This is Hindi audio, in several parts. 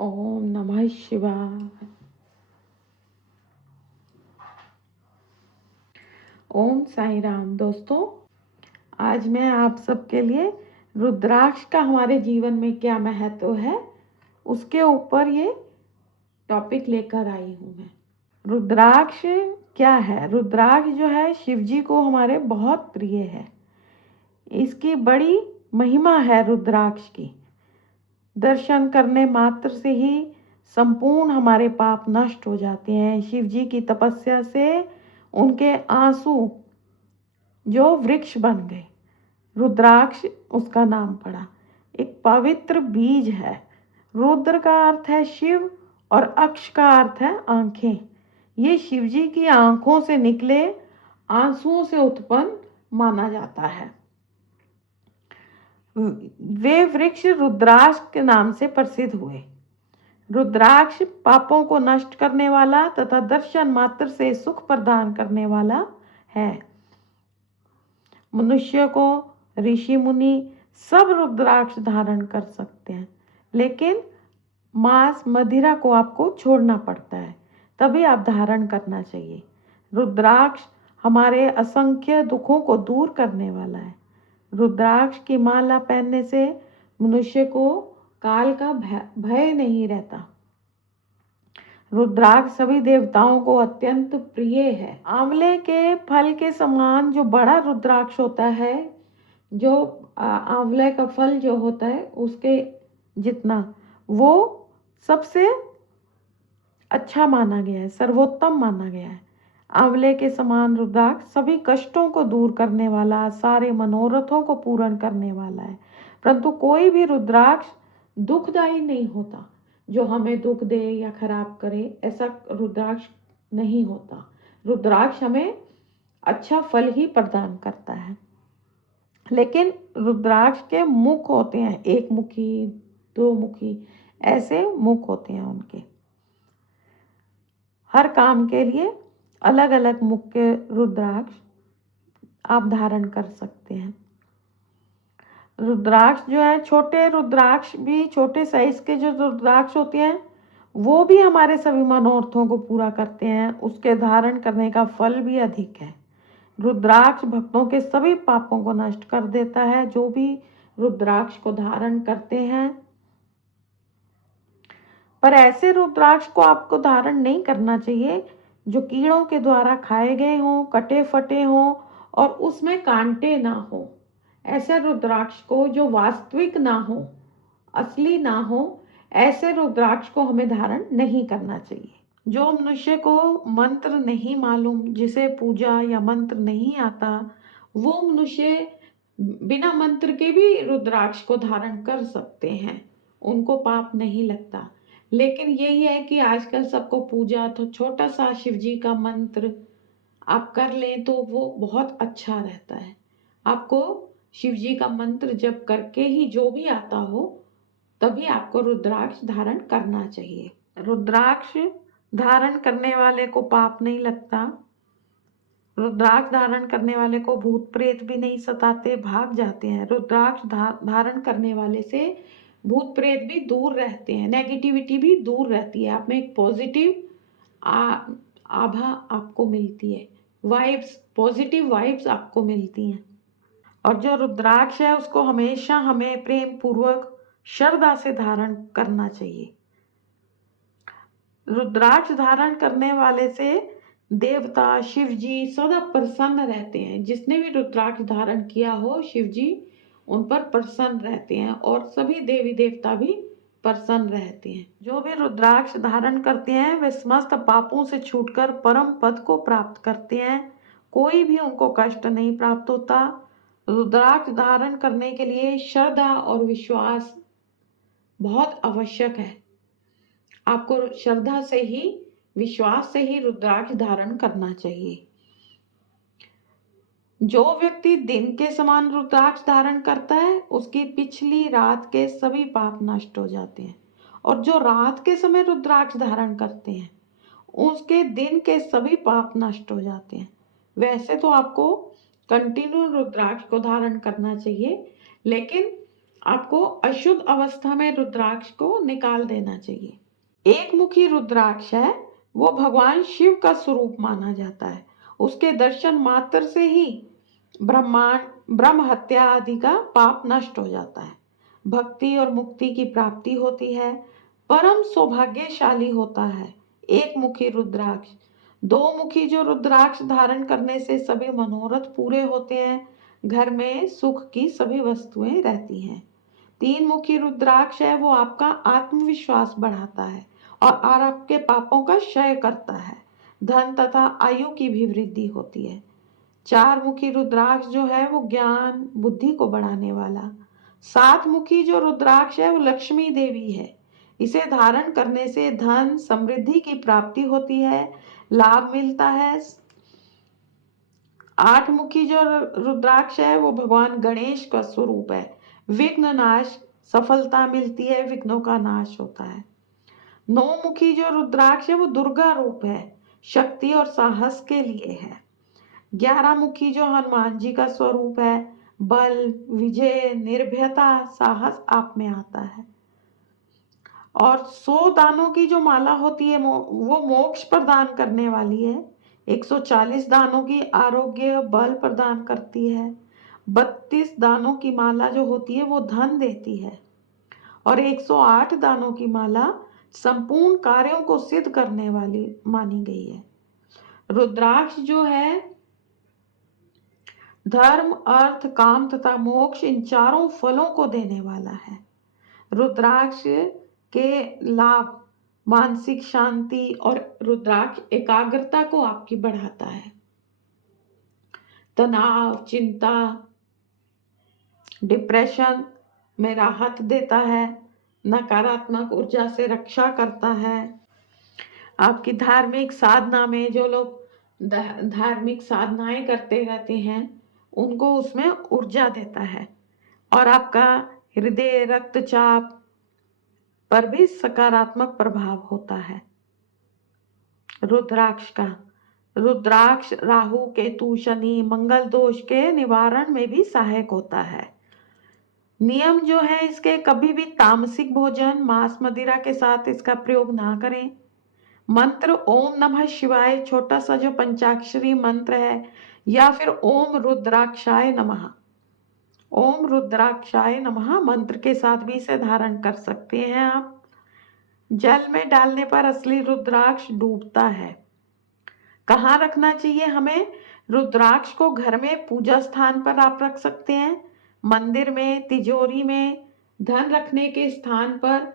ओम नमः शिवाय। ओम साईं राम। दोस्तों, आज मैं आप सबके लिए रुद्राक्ष का हमारे जीवन में क्या महत्व है उसके ऊपर ये टॉपिक लेकर आई हूँ मैं। रुद्राक्ष क्या है? रुद्राक्ष जो है शिव जी को हमारे बहुत प्रिय है। इसकी बड़ी महिमा है रुद्राक्ष की। दर्शन करने मात्र से ही संपूर्ण हमारे पाप नष्ट हो जाते हैं। शिव जी की तपस्या से उनके आंसू जो वृक्ष बन गए, रुद्राक्ष उसका नाम पड़ा। एक पवित्र बीज है। रुद्र का अर्थ है शिव और अक्ष का अर्थ है आंखें। ये शिव जी की आंखों से निकले आंसुओं से उत्पन्न माना जाता है। वे वृक्ष रुद्राक्ष के नाम से प्रसिद्ध हुए। रुद्राक्ष पापों को नष्ट करने वाला तथा दर्शन मात्र से सुख प्रदान करने वाला है। मनुष्य को, ऋषि मुनि सब रुद्राक्ष धारण कर सकते हैं, लेकिन मांस मदिरा को आपको छोड़ना पड़ता है, तभी आप धारण करना चाहिए। रुद्राक्ष हमारे असंख्य दुखों को दूर करने वाला है। रुद्राक्ष की माला पहनने से मनुष्य को काल का भय नहीं रहता। रुद्राक्ष सभी देवताओं को अत्यंत प्रिय है। आंवले के फल के समान जो बड़ा रुद्राक्ष होता है, जो आंवले का फल जो होता है उसके जितना, वो सबसे अच्छा माना गया है, सर्वोत्तम माना गया है। आंवले के समान रुद्राक्ष सभी कष्टों को दूर करने वाला, सारे मनोरथों को पूर्ण करने वाला है। परंतु कोई भी रुद्राक्ष दुखदायी नहीं होता, जो हमें दुख दे या खराब करे, ऐसा रुद्राक्ष नहीं होता। रुद्राक्ष हमें अच्छा फल ही प्रदान करता है। लेकिन रुद्राक्ष के मुख होते हैं, एक मुखी, दो मुखी, ऐसे मुख होते हैं उनके। हर काम के लिए अलग अलग मुख के रुद्राक्ष आप धारण कर सकते हैं। रुद्राक्ष जो है, छोटे रुद्राक्ष भी, छोटे साइज के जो रुद्राक्ष होते हैं वो भी हमारे सभी मनोरथों को पूरा करते हैं। उसके धारण करने का फल भी अधिक है। रुद्राक्ष भक्तों के सभी पापों को नष्ट कर देता है, जो भी रुद्राक्ष को धारण करते हैं। पर ऐसे रुद्राक्ष को आपको धारण नहीं करना चाहिए जो कीड़ों के द्वारा खाए गए हों, कटे फटे हों और उसमें कांटे ना हो। ऐसे रुद्राक्ष को जो वास्तविक ना हो, असली ना हो, ऐसे रुद्राक्ष को हमें धारण नहीं करना चाहिए। जो मनुष्य को मंत्र नहीं मालूम, जिसे पूजा या मंत्र नहीं आता, वो मनुष्य बिना मंत्र के भी रुद्राक्ष को धारण कर सकते हैं, उनको पाप नहीं लगता। लेकिन यही है कि आजकल सबको पूजा, तो छोटा सा शिव जी का मंत्र आप कर लें तो वो बहुत अच्छा रहता है। आपको शिव जी का मंत्र जप करके ही जो भी आता हो, तभी आपको रुद्राक्ष धारण करना चाहिए। रुद्राक्ष धारण करने वाले को पाप नहीं लगता। रुद्राक्ष धारण करने वाले को भूत प्रेत भी नहीं सताते, भाग जाते हैं। रुद्राक्ष धारण करने वाले से भूत प्रेत भी दूर रहते हैं, नेगेटिविटी भी दूर रहती है। आप में एक पॉजिटिव आभा आपको मिलती है, वाइब्स, पॉजिटिव वाइब्स आपको मिलती हैं। और जो रुद्राक्ष है उसको हमेशा हमें प्रेम पूर्वक श्रद्धा से धारण करना चाहिए। रुद्राक्ष धारण करने वाले से देवता, शिव जी सदा प्रसन्न रहते हैं। जिसने भी रुद्राक्ष धारण किया हो, शिव जी उन पर प्रसन्न रहते हैं और सभी देवी देवता भी प्रसन्न रहते हैं। जो भी रुद्राक्ष धारण करते हैं वे समस्त पापों से छूटकर परम पद को प्राप्त करते हैं। कोई भी उनको कष्ट नहीं प्राप्त होता। रुद्राक्ष धारण करने के लिए श्रद्धा और विश्वास बहुत आवश्यक है। आपको श्रद्धा से ही, विश्वास से ही रुद्राक्ष धारण करना चाहिए। जो व्यक्ति दिन के समान रुद्राक्ष धारण करता है उसकी पिछली रात के सभी पाप नष्ट हो जाते हैं। और जो रात के समय रुद्राक्ष धारण करते हैं उसके दिन के सभी पाप नष्ट हो जाते हैं। वैसे तो आपको कंटिन्यू रुद्राक्ष को धारण करना चाहिए, लेकिन आपको अशुद्ध अवस्था में रुद्राक्ष को निकाल देना चाहिए। एक मुखी रुद्राक्ष है, वो भगवान शिव का स्वरूप माना जाता है। उसके दर्शन मात्र से ही ब्रह्म हत्या आदि का पाप नष्ट हो जाता है, भक्ति और मुक्ति की प्राप्ति होती है, परम सौभाग्यशाली होता है एक मुखी रुद्राक्ष। दो मुखी जो रुद्राक्ष धारण करने से सभी मनोरथ पूरे होते हैं, घर में सुख की सभी वस्तुएं रहती हैं। तीन मुखी रुद्राक्ष है, वो आपका आत्मविश्वास बढ़ाता है और आपके पापों का क्षय करता है, धन तथा आयु की भी वृद्धि होती है। चार मुखी रुद्राक्ष जो है वो ज्ञान बुद्धि को बढ़ाने वाला। सात मुखी जो रुद्राक्ष है वो लक्ष्मी देवी है, इसे धारण करने से धन समृद्धि की प्राप्ति होती है, लाभ मिलता है। आठ मुखी जो रुद्राक्ष है वो भगवान गणेश का स्वरूप है, विघ्न नाश, सफलता मिलती है, विघ्नों का नाश होता है। नौ मुखी जो रुद्राक्ष है वो दुर्गा रूप है, शक्ति और साहस के लिए है। 11 मुखी जो हनुमान जी का स्वरूप है, बल, विजय, निर्भयता, साहस आप में आता है। और 100 दानों की जो माला होती है वो मोक्ष प्रदान करने वाली है। 140 दानों की आरोग्य बल प्रदान करती है। 32 दानों की माला जो होती है वो धन देती है। और 108 दानों की माला संपूर्ण कार्यों को सिद्ध करने वाली मानी गई है। रुद्राक्ष जो है धर्म, अर्थ, काम तथा मोक्ष, इन चारों फलों को देने वाला है। रुद्राक्ष के लाभ मानसिक शांति और रुद्राक्ष एकाग्रता को आपकी बढ़ाता है। तनाव, चिंता, डिप्रेशन में राहत देता है, नकारात्मक ऊर्जा से रक्षा करता है। आपकी धार्मिक साधना में जो लोग धार्मिक साधनाएं करते रहते हैं उनको उसमें ऊर्जा देता है। और आपका हृदय, रक्तचाप पर भी सकारात्मक प्रभाव होता है रुद्राक्ष का। रुद्राक्ष राहु, केतु, शनि, मंगल दोष के निवारण में भी सहायक होता है। नियम जो है इसके, कभी भी तामसिक भोजन, मांस, मदिरा के साथ इसका प्रयोग ना करें। मंत्र ओम नमः शिवाय, छोटा सा जो पंचाक्षरी मंत्र है, या फिर ओम रुद्राक्षाय नमः, ओम रुद्राक्षाय नमः मंत्र के साथ भी इसे धारण कर सकते हैं आप। जल में डालने पर असली रुद्राक्ष डूबता है। कहाँ रखना चाहिए हमें? रुद्राक्ष को घर में पूजा स्थान पर आप रख सकते हैं, मंदिर में, तिजोरी में, धन रखने के स्थान पर,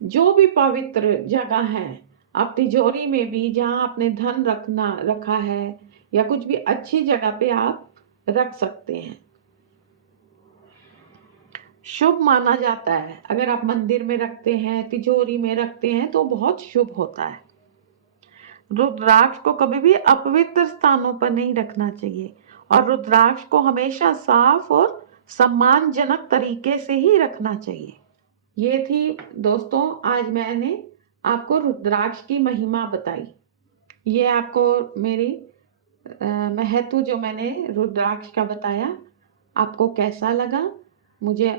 जो भी पवित्र जगह है। आप तिजोरी में भी, जहाँ आपने धन रखा है, या कुछ भी अच्छी जगह पे आप रख सकते हैं। शुभ माना जाता है, अगर आप मंदिर में रखते हैं, तिजोरी में रखते हैं तो बहुत शुभ होता है। रुद्राक्ष को कभी भी अपवित्र स्थानों पर नहीं रखना चाहिए और रुद्राक्ष को हमेशा साफ और सम्मानजनक तरीके से ही रखना चाहिए। ये थी दोस्तों, आज मैंने आपको रुद्राक्ष की महिमा बताई। ये आपको मेरी महत्व जो मैंने रुद्राक्ष का बताया आपको कैसा लगा, मुझे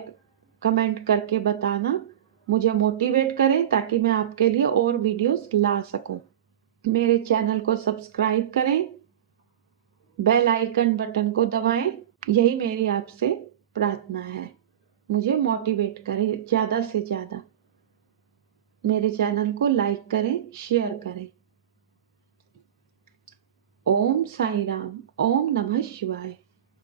कमेंट करके बताना, मुझे मोटिवेट करें ताकि मैं आपके लिए और वीडियोस ला सकूं। मेरे चैनल को सब्सक्राइब करें, बेल आइकन बटन को दबाएं, यही मेरी आपसे प्रार्थना है। मुझे मोटिवेट करें ज़्यादा से ज़्यादा। मेरे चैनल को लाइक करें, शेयर करें। ओम साई राम, ओम नमः शिवाय।